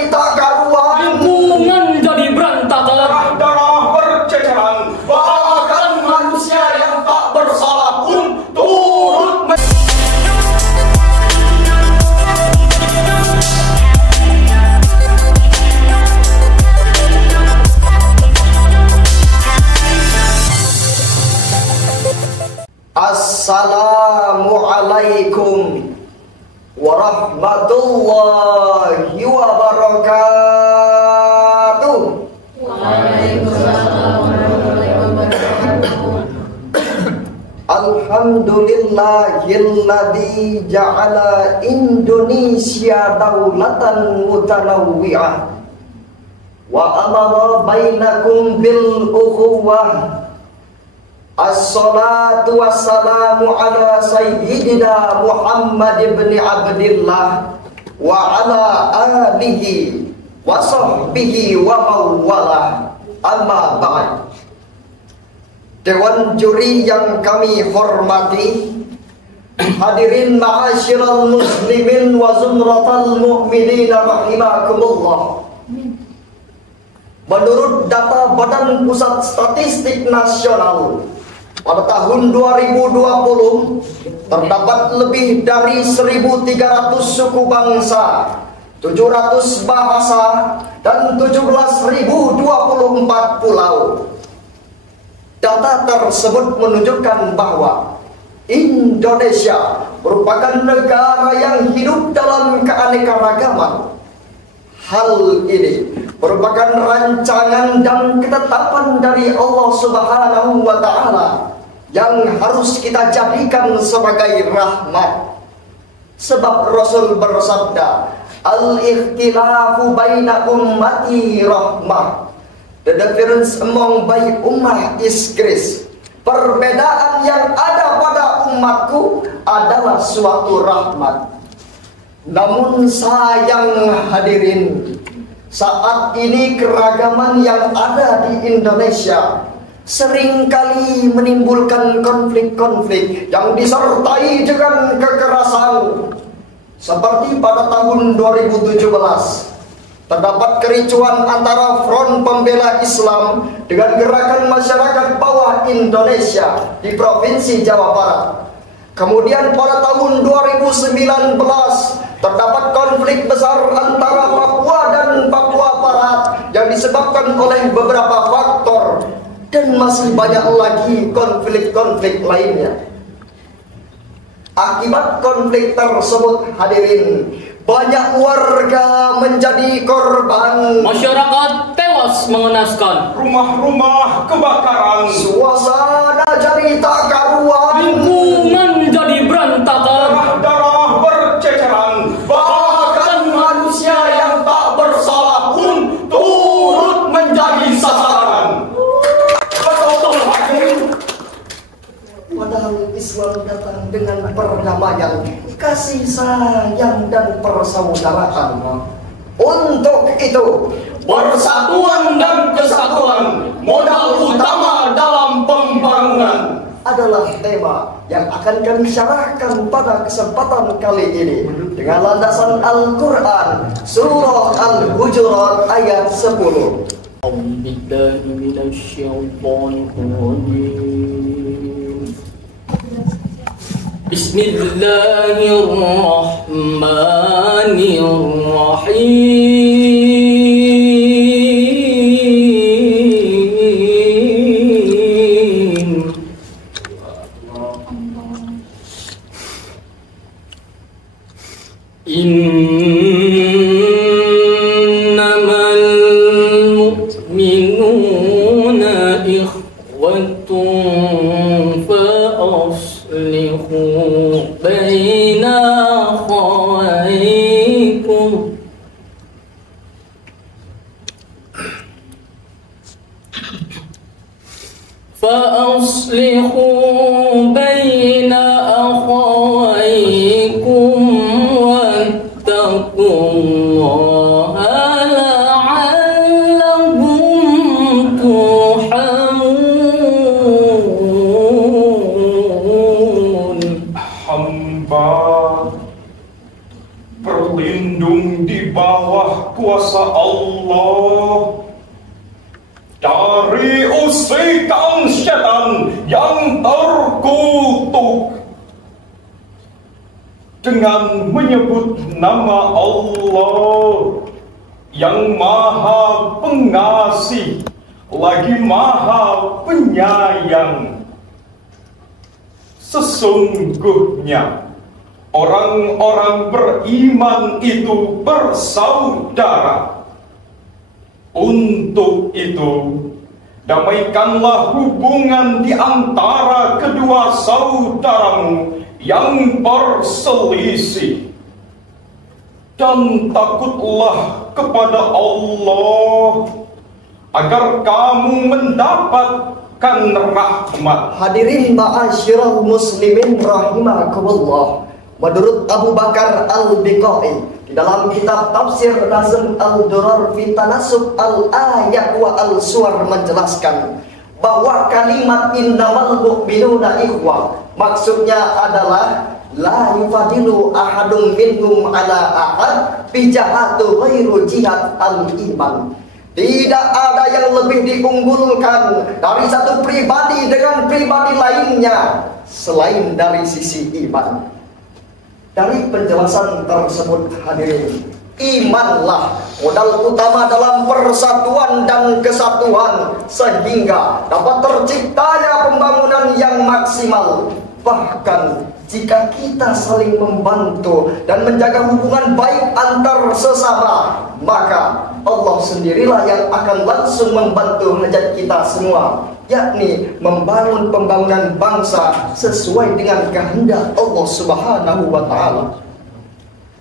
jadi tak karuan, lingkungan jadi berantakan, darah berceceran, bahkan manusia yang tak bersalah pun turut Assalamualaikum warahmatullahi wabarakatuh. Waalaikumsalam warahmatullahi wabarakatuh. Alhamdulillahilladzi ja'ala Indonesia daulatan mutanawwi'ah wa amara bainakum bil ukhuwah. Assalatu wassalamu ala sayyidina Muhammad ibn Abdillah wa ala alihi wa sahbihi wa mawalah, amma ba'd. Dewan juri yang kami hormati, hadirin ma'asyiral muslimin wa zumratal mu'minin rahimakumullah. Menurut data Badan Pusat Statistik Nasional, pada tahun 2020 terdapat lebih dari 1.300 suku bangsa, 700 bahasa, dan 17.024 pulau. Data tersebut menunjukkan bahwa Indonesia merupakan negara yang hidup dalam keanekaragaman. Hal ini merupakan rancangan dan ketetapan dari Allah Subhanahu wa Ta'ala yang harus kita jadikan sebagai rahmat. Sebab Rasul bersabda, al-ikhtilafu baina ummati rahmah. The difference among my ummah is grace. Perbedaan yang ada pada umatku adalah suatu rahmat. Namun sayang hadirin, saat ini keragaman yang ada di Indonesia seringkali menimbulkan konflik-konflik yang disertai dengan kekerasan. Seperti pada tahun 2017, terdapat kericuan antara Front Pembela Islam dengan Gerakan Masyarakat Bawah Indonesia di Provinsi Jawa Barat. Kemudian pada tahun 2019 terdapat konflik besar antara Papua dan Papua Barat yang disebabkan oleh beberapa faktor, dan masih banyak lagi konflik-konflik lainnya. Akibat konflik tersebut hadirin, banyak warga menjadi korban. masyarakat tewas mengenaskan, rumah-rumah kebakaran, Suasana jadi tak karuan, lingkungan jadi berantakan, darah berceceran, bahkan manusia yang tak bersalah pun turut menjadi sasaran. Betul hakim. Padahal Islam datang dengan perdamaian, kasih sayang dan persaudaraan. Untuk itu, Persatuan dan kesatuan modal utama dalam pembangunan adalah tema yang akan kami syarahkan pada kesempatan kali ini dengan landasan Al-Quran Surah Al-Hujurat ayat 10. A'udzubillahi minasyaitonirrajim. Bismillahirrahmanirrahim. Innamal mu'minuna ikhwatun fa aslihu baina akhawaykum. Fa aslihu baina akhawaykum wattaqullaha la'allakum turhamun. hamba berlindung di bawah kuasa Allah dari usikan setan yang terkutuk dengan menyebut nama Allah yang Maha Pengasih lagi Maha Penyayang. Sesungguhnya orang-orang beriman itu bersaudara. Untuk itu, damaikanlah hubungan di antara kedua saudaramu yang berselisih, dan takutlah kepada Allah agar kamu mendapatkan rahmat. Hadirin ma'asyiral muslimin rahimakumullah. Menurut Abu Bakar Al-Biqai di dalam kitab tafsir Nazm Al-Durar fi Tanasub Al-Ayat wa Al-Suwar menjelaskan bahwa kalimat innamal mu'minuna ikhwah maksudnya adalah la yufadilu ahadum minhum ala ahad bijahatu ghairu jihad al-iman. Tidak ada yang lebih diunggulkan dari satu pribadi dengan pribadi lainnya selain dari sisi iman. Dari penjelasan tersebut hadirin, imanlah modal utama dalam persatuan dan kesatuan sehingga dapat terciptanya pembangunan yang maksimal. Bahkan jika kita saling membantu dan menjaga hubungan baik antar sesama, maka Allah sendirilah yang akan langsung membantu hajat kita semua, yakni membangun pembangunan bangsa sesuai dengan kehendak Allah Subhanahu wa Ta'ala.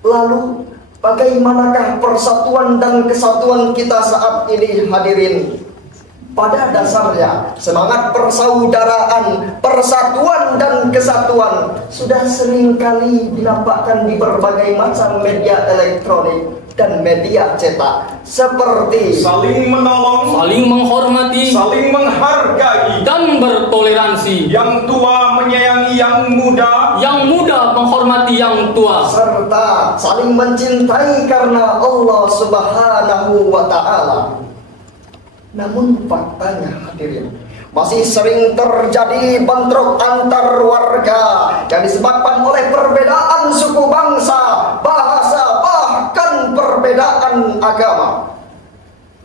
Lalu, bagaimanakah persatuan dan kesatuan kita saat ini hadirin? Pada dasarnya, semangat persaudaraan, persatuan dan kesatuan sudah seringkali dinampakkan di berbagai macam media elektronik dan media cetak, seperti saling menolong, saling menghormati, saling menghargai, dan bertoleransi. yang tua menyayangi yang muda menghormati yang tua, serta saling mencintai karena Allah Subhanahu wa Ta'ala. Namun faktanya hadirin, masih sering terjadi bentrok antar warga yang disebabkan oleh perbedaan suku bangsa, bahasa, bahkan perbedaan agama.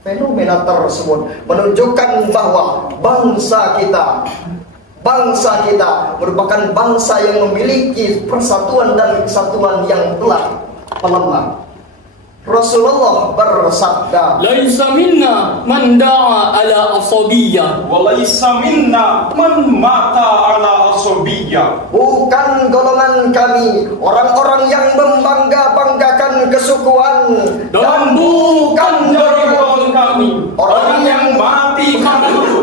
Fenomena tersebut menunjukkan bahwa bangsa kita merupakan bangsa yang memiliki persatuan dan kesatuan yang telah melemah. Rasulullah bersabda, laisa minna man da'a ala asabiyyah, wa laisa minna man mata ala asabiyyah. bukan golongan kami orang-orang yang membangga-banggakan kesukuan, Dan bukan dari golongan kami orang yang mati karena itu.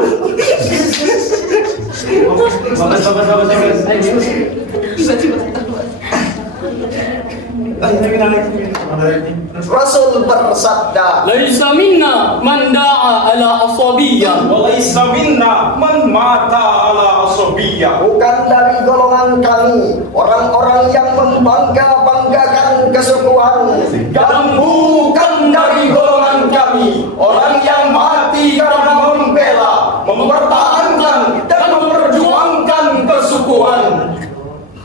Rasul bersabda, laisa minna man da'a ala asabiyyah, Wa laisa minna man mata ala asabiyyah. bukan dari golongan kami orang-orang yang membangga-banggakan kesukuan, Dan bukan dari golongan kami orang yang mati karena membela, mempertahankan dan memperjuangkan kesukuan.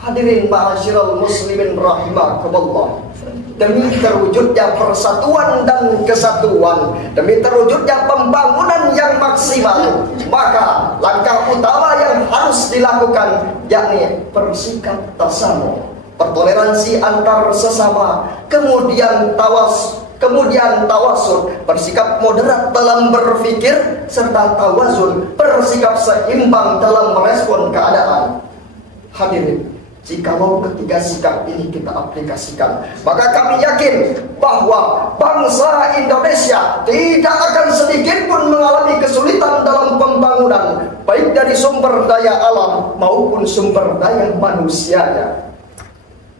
Hadirin ma'asyiral muslimin rahimakumullah. Demi terwujudnya persatuan dan kesatuan, demi terwujudnya pembangunan yang maksimal, maka langkah utama yang harus dilakukan yakni bersikap tasamuh, bertoleransi antar sesama, kemudian tawasud, bersikap moderat dalam berpikir, serta tawazun, bersikap seimbang dalam merespon keadaan. Hadirin, jikalau ketiga sikap ini kita aplikasikan, maka kami yakin bahwa bangsa Indonesia tidak akan sedikit pun mengalami kesulitan dalam pembangunan, baik dari sumber daya alam maupun sumber daya manusianya.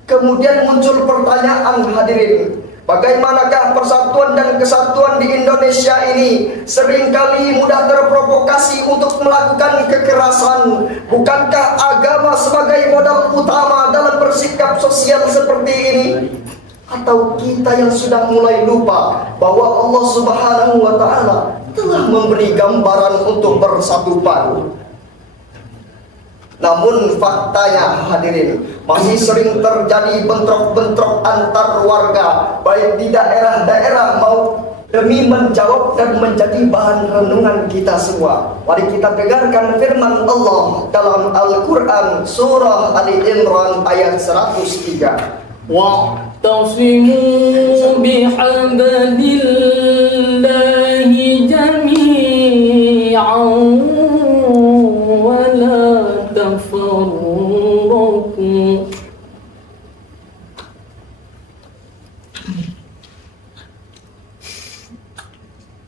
Kemudian muncul pertanyaan hadirin, bagaimanakah persatuan dan kesatuan di Indonesia ini seringkali mudah terprovokasi untuk melakukan kekerasan? Bukankah agama sebagai modal utama dalam bersikap sosial seperti ini? Atau kita yang sudah mulai lupa bahwa Allah Subhanahu wa Ta'ala telah memberi gambaran untuk bersatu padu. Namun faktanya hadirin, masih sering terjadi bentrok-bentrok antar warga, baik di daerah-daerah mau demi menjawab dan menjadi bahan renungan kita semua. Mari kita dengarkan firman Allah dalam Al-Quran surah Ali Imran ayat 103. واعتصموا بحبل الله جميعا ولا تفرقوا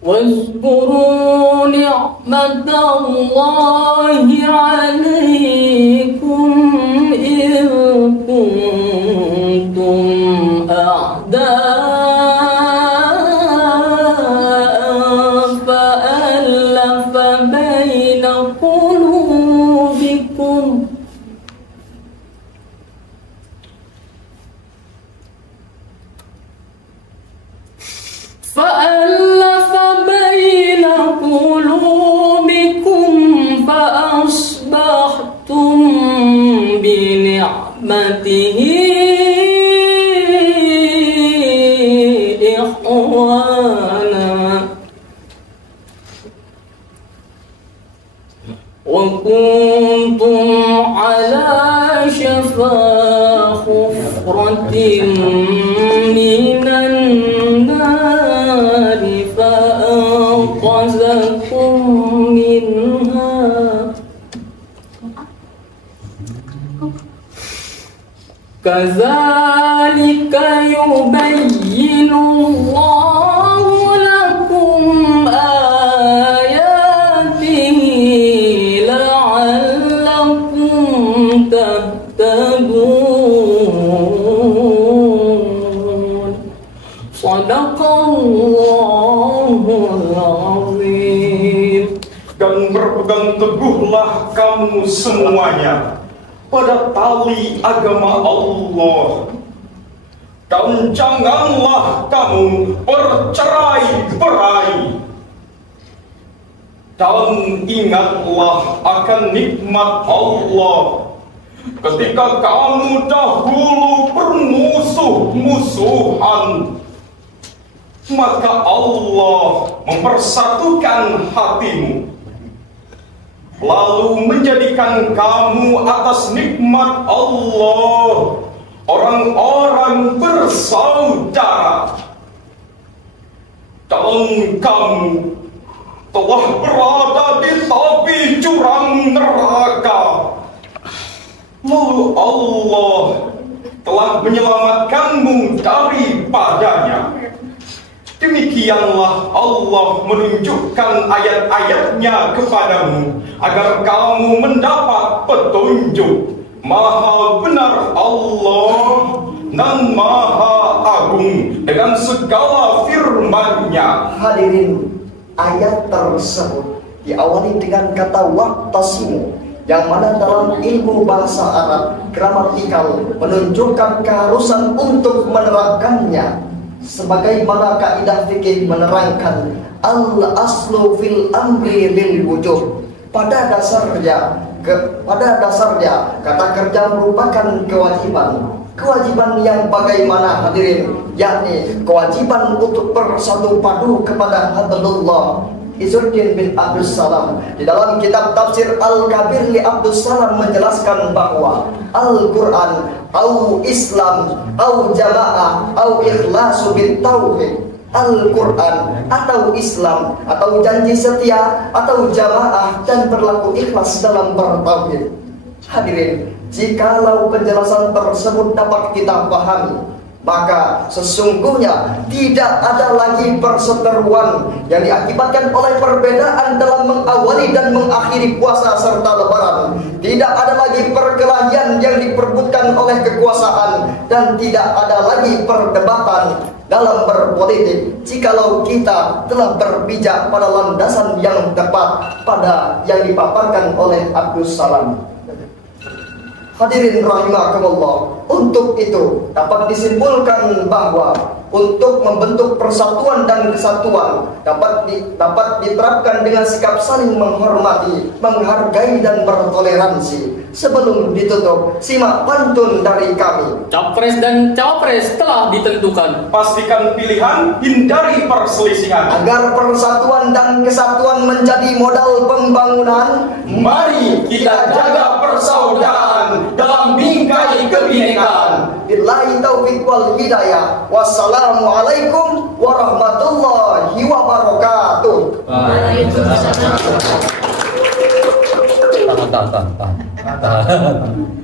واذكروا نعمة الله عليكم إذ كنتم أعداء فألف بين قلوبكم فأصبحتم بنعمته إخوانا وكنتم على شفا حفرة من النار فأنقذكم منها كذلك يبين الله لكم آياته لعلكم تهتدون صدق الله العظيم. Dan berpegang teguhlah kamu semuanya pada tali agama Allah, dan janganlah kamu bercerai-berai, dan ingatlah akan nikmat Allah ketika kamu dahulu bermusuh-musuhan, maka Allah mempersatukan hatimu, lalu menjadikan kamu atas nikmat Allah orang-orang bersaudara, dan kamu telah berada di tepi jurang neraka, lalu Allah telah menyelamatkanmu daripadanya. Demikianlah Allah menunjukkan ayat-ayatnya kepadamu agar kamu mendapat petunjuk. Maha benar Allah dan Maha Agung dengan segala firman-Nya. Hadirin, ayat tersebut diawali dengan kata waqtasimu, yang mana dalam ilmu bahasa Arab gramatikal menunjukkan keharusan untuk menerapkannya. Sebagaimana kaidah fikih menerangkan al-aslu fil amri lil wujub. Pada dasarnya kata kerja merupakan kewajiban. Kewajiban yang bagaimana hadirin? Yakni kewajiban untuk bersatu padu kepada hablullah. Izzuddin bin Abdus Salam di dalam kitab tafsir Al-Kabir li Abdus Salam menjelaskan bahwa Al-Quran au Islam au jamaah au ikhlasu bin tauhid. Al-Quran atau Islam atau janji setia atau jamaah dan berlaku ikhlas dalam bertauhid. Hadirin, jikalau penjelasan tersebut dapat kita pahami, maka sesungguhnya tidak ada lagi perseteruan yang diakibatkan oleh perbedaan dalam mengawali dan mengakhiri puasa serta lebaran. Tidak ada lagi perkelahian yang diperbutkan oleh kekuasaan, dan tidak ada lagi perdebatan dalam berpolitik jikalau kita telah berpijak pada landasan yang tepat pada yang dipaparkan oleh Abdus Salam. Hadirin rahimakumullah, untuk itu dapat disimpulkan bahwa untuk membentuk persatuan dan kesatuan dapat diterapkan dengan sikap saling menghormati, menghargai dan bertoleransi. Sebelum ditutup, simak pantun dari kami. Capres dan cawapres telah ditentukan. Pastikan pilihan, hindari perselisihan. Agar persatuan dan kesatuan menjadi modal pembangunan, Mari kita jaga persaudaraan dalam bingkai kebinekaan. billahi taufiq wal hidayah. Wassalamualaikum warahmatullahi wabarakatuh. Waalaikumsalam. Tahan.